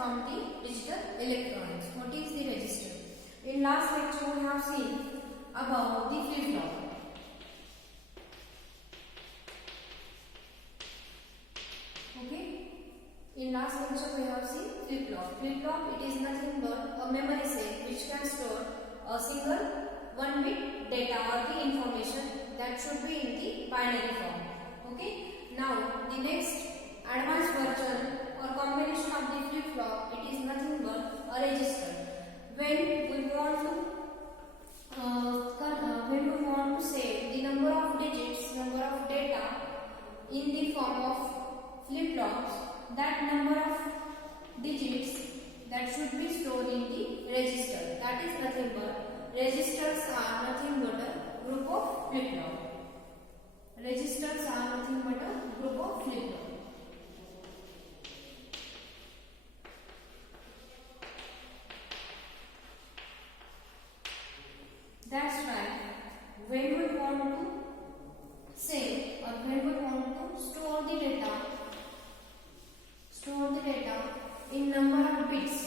from the digital electronics. What is the register? In last lecture we have seen about the flip-flop. Okay. In last lecture we have seen flip-flop. Flip-flop, it is nothing but a memory cell which can store a single 1-bit data or the information that should be in the binary form. Okay. Now the next advanced version or combination of the flip-flop, it is nothing but a register. When we want to save the number of digits, number of data in the form of flip-flops, that number of digits that should be stored in the register. That is nothing but registers are nothing but a group of flip-flop. Registers are nothing but a group of flip-flop. That's why when we want to save or when we want to store the data in number of bits,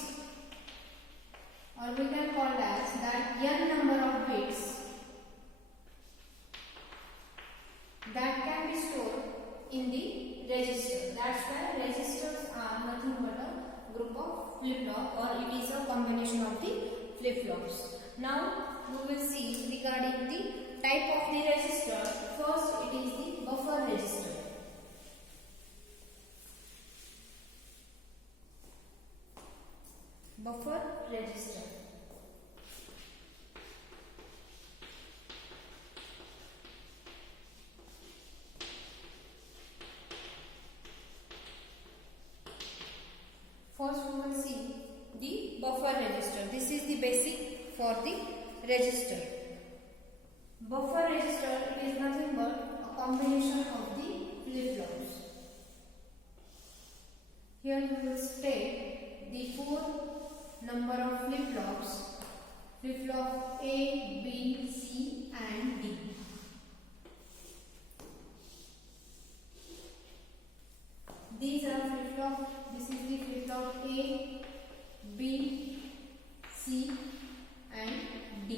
or we can call as that n number of bits that can be stored in the register. That's why registers are nothing but a group of flip-flop, or it is a combination of the flip-flops. Now we will see regarding the type of the register. First, it is the buffer register. Buffer register. First, we will see the buffer register. This is the basic for the register. Buffer register is nothing but a combination of the flip-flops. Here we will state the 4 number of flip-flops. Flip-flop A, B, C and D. These are flip-flop. This is the flip-flop A, B, C and D.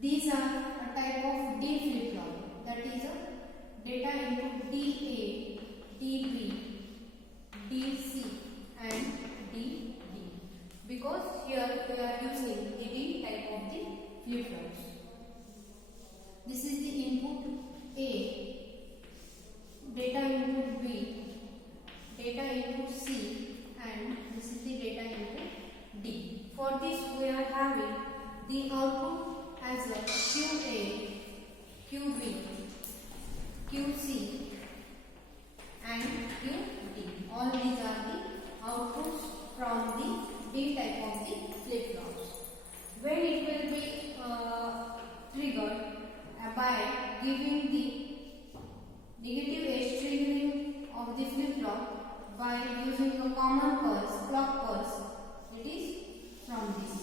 These are a type of D flip-flop, that is a data input DA, DB, DC and DD, because here we are using the D type of the flip-flops. This is the input A, data input B, data input C and this is the data input D. For this we are having the output as a QA, QB, QC and QD. All these are the outputs from the D type of the flip-flops. When it will be triggered by giving the negative edge triggering of the flip-flop by using a common pulse, clock pulse, it is from this.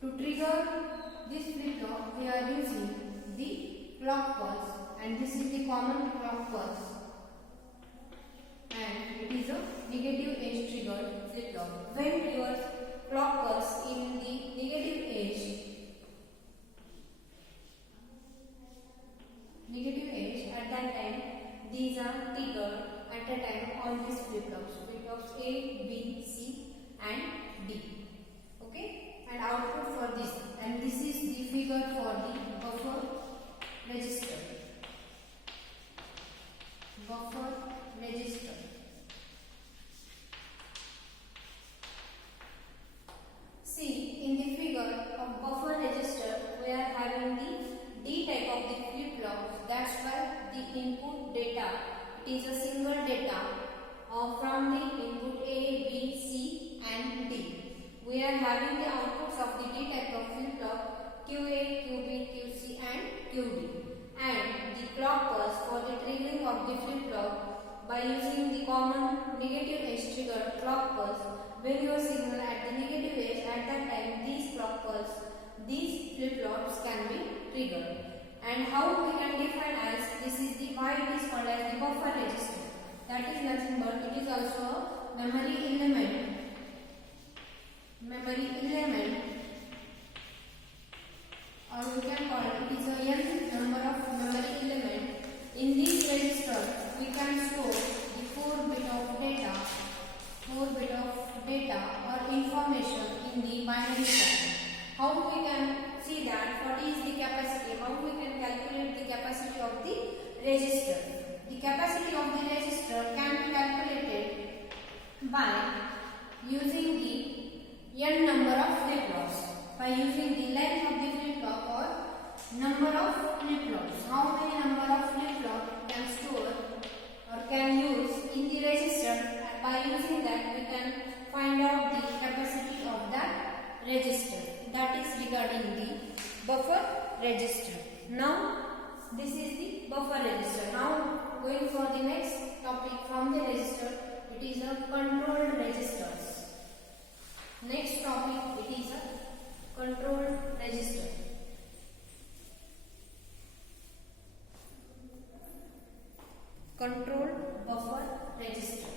To trigger this flip-flop, we are using the clock pulse, and this is the common clock pulse, and it is a negative edge triggered flip-flop. When your clock pulse in the negative edge, at that time, these are triggered at a time on these flip-flops. Flip-flops A, B, C and D. Okay, and output for this, and this is the figure for the buffer register. Buffer register. See, in the figure of buffer register, we are having the D type of the flip-flops. That's why the input data, it is a single data from the input A, B, C and D. We are having the outputs of the D type of flip-flop QA, QB, QC and QD. And the clock pulse for the triggering of the flip-flop by using the common negative edge trigger clock pulse. When your signal at the negative edge, at that time these clock pulse, these flip-flops can be triggered. And how we can define as this is the why it is called as the buffer register. That is nothing but it is also a memory element, or we can call it is a n number of memory element. In this register, we can store the 4 bit of data or information in the binary form. How we can see that? What is the capacity? How we can calculate the capacity of the register? The capacity of the register can be calculated by using the n number of flip-flops, by using the length of the flip-flop or number of flip-flops. How many number of flip-flop can store or can use in the register? By using that, we can find out the capacity of that register. That is regarding the buffer register. Now, this is the buffer register. Now, going for the next topic from the register, it is a controlled registers. Next topic, it is a controlled register. Controlled buffer register.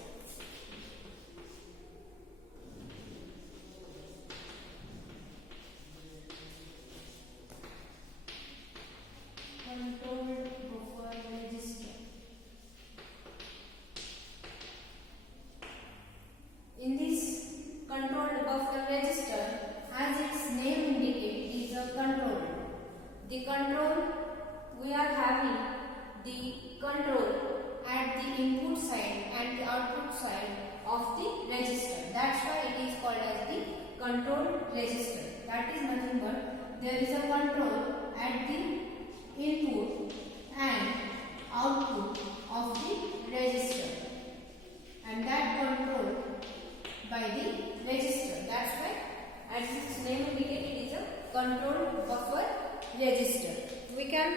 Controlled buffer register. In this controlled buffer register, as its name indicates, is a control. The control, we are having the control at the input side and the output side of the register. That's why it is called as the control register. That is nothing but there is a control at the input and output of the register, and that control by the register. That's why, as its name indicates, it is a control buffer register. We can,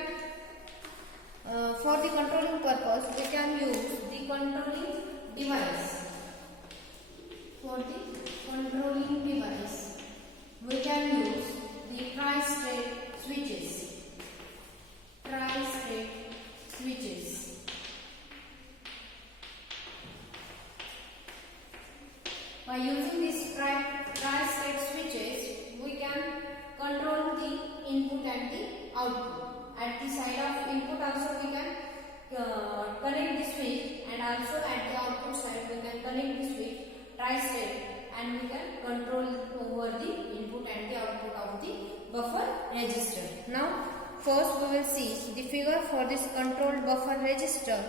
for the controlling purpose, we can use the controlling device. For the controlling device, we can use the tri-state switches. Tri-state switches. By using these tri-state switches, we can control the input and the output. At the side of input also we can connect the switch, and also at the output side we can connect the switch tri-state, and we can control over the input and the output of the buffer register. Now, first we will see the figure for this controlled buffer register,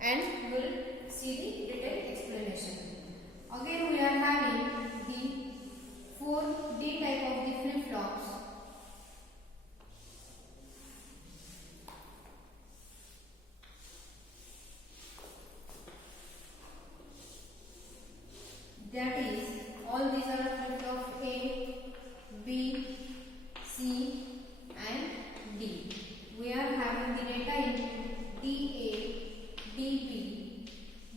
and we will see the detailed explanation. Again, we are having the 4D type of the flip-flops. That is, all these are flip-flops A, B, C and D. We are having the data input DA, DB,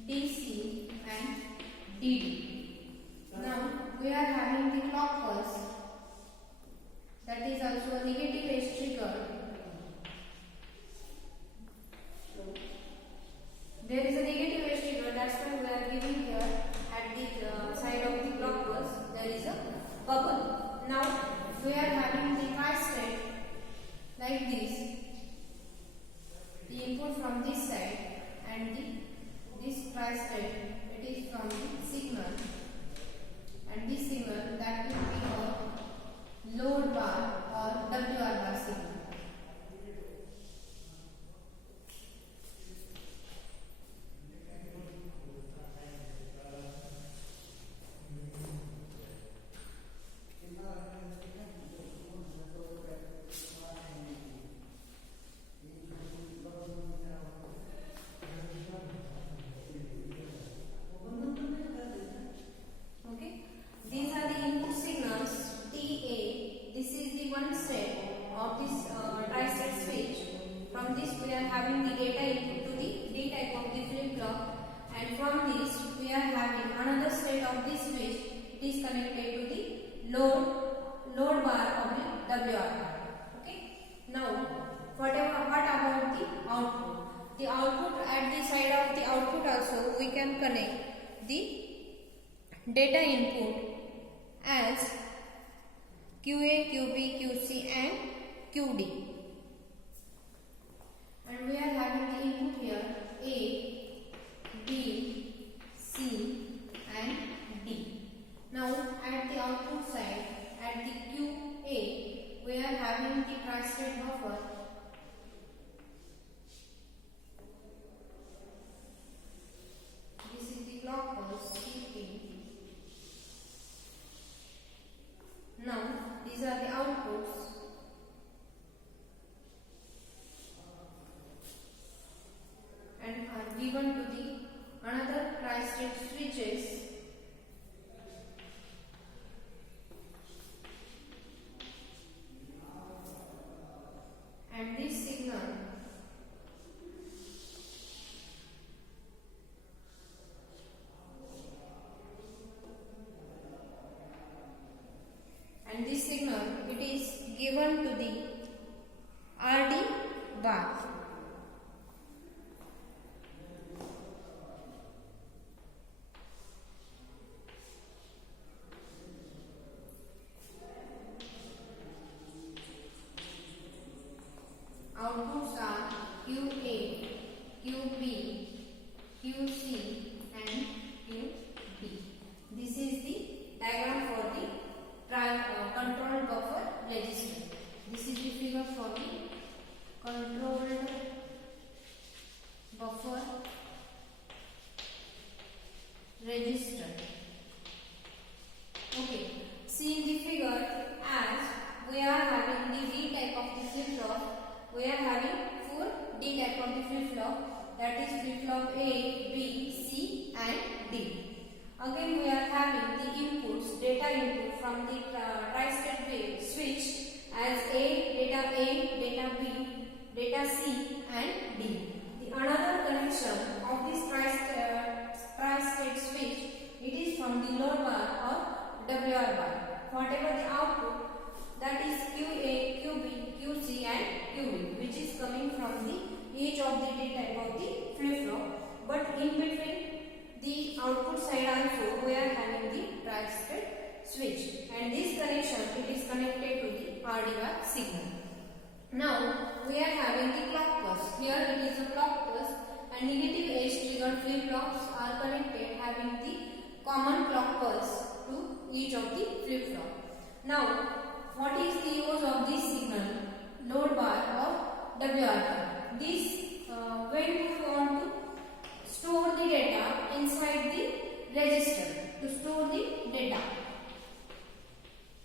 DC and DD. Now, we are having the clock pulse, that is also a negative edge trigger. There is a negative edge trigger, that's why we are giving here at the side of the clock pulse there is a bubble. Now, we are having the tri-state like this. The input from this side and this tri-state, it is from the signal, and this signal that will be a load bar or WR bar signal. Having the data input to the D type of the flip-flop, and from this we are having another state of this switch. It is connected to the load bar of the WR bar. Okay. Now, what about the output? The output, at the side of the output also we can connect the data input as QA, QB, QC and QD. And we are having the input here A, B, C and D. Now at the output side, at the QA, we are having the tri-state buffer. This is the clock pulse ticking. Now these are the outputs. And are given to the another tri-state switches. And this signal it is given to the RD bar. Outputs are QA, QB, QC and QD. This is the diagram for the control buffer register. This is the figure for the controlled buffer register. Okay, see in the figure, as we are having the D type of the flip-flop, we are having 4 D type of the flip-flop, that is flip-flop A, B, C and D. Again we are having the inputs, data input from the tri-state switch as data B, data C and D. The another connection of this tri-state switch, it is from the load bar or WR bar. Whatever the output, that is QA, QB, QC and QD, which is coming from the each of the D type of the flip-flop. But in between the output side also we are having the tri-state switch, and this connection it is connected to the RD bar signal. Now we are having the clock pulse. Here it is a clock pulse, and negative edge triggered flip-flops are connected having the common clock pulse to each of the flip-flop. Now what is the use of this signal, load bar or WR bar? This when we want to store the data inside the register, to store the data.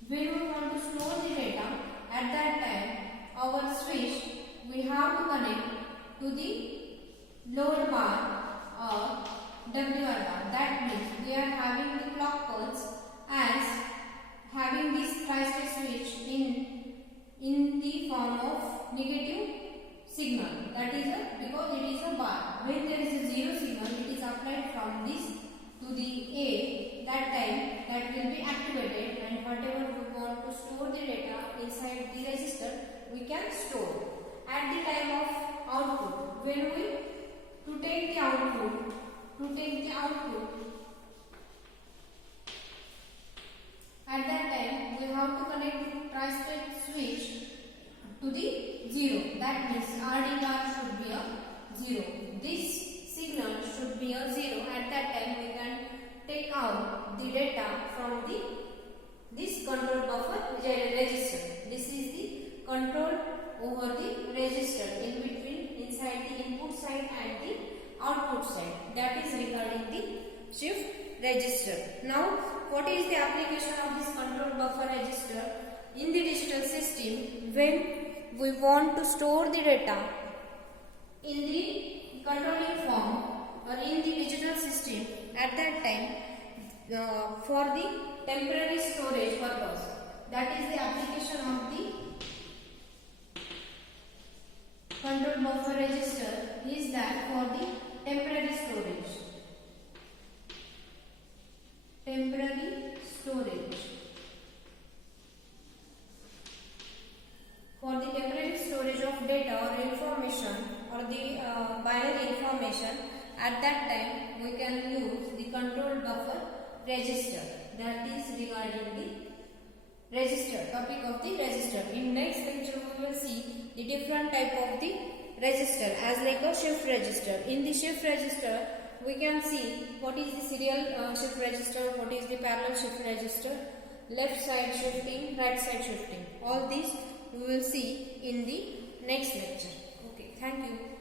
When we want to store the data, at that time our switch we have to connect to the load bar or WR bar. That means we are having the clock pulse as having this tri-state switch in the form of negative signal. That is because it is a bar. When there is a zero signal, it is applied from this to the A. That time that will be activated, and whatever we want to store the data inside the register, we can store. At the time of output, when we to take the output, at that time we have to connect the tri-state switch to the 0. That means RD bar should be a 0. This signal should be a 0. At that time we can take out the data from this control buffer register. This is the control over the register in between, inside the input side and the output side. That is regarding the shift register. Now what is the application of this control buffer register in the digital system? When we want to store the data in the controlling form or in the digital system, at that time for the temporary storage purpose, that is the application of the control buffer register, is that for the temporary storage. For the temporary storage of data or information or the binary information, at that time we can use the control buffer register. That is regarding the register, topic of the register. In next lecture we will see the different type of the register as like a shift register. In the shift register we can see what is the serial shift register, what is the parallel shift register, left side shifting, right side shifting. All these we will see in the next lecture. Okay, thank you.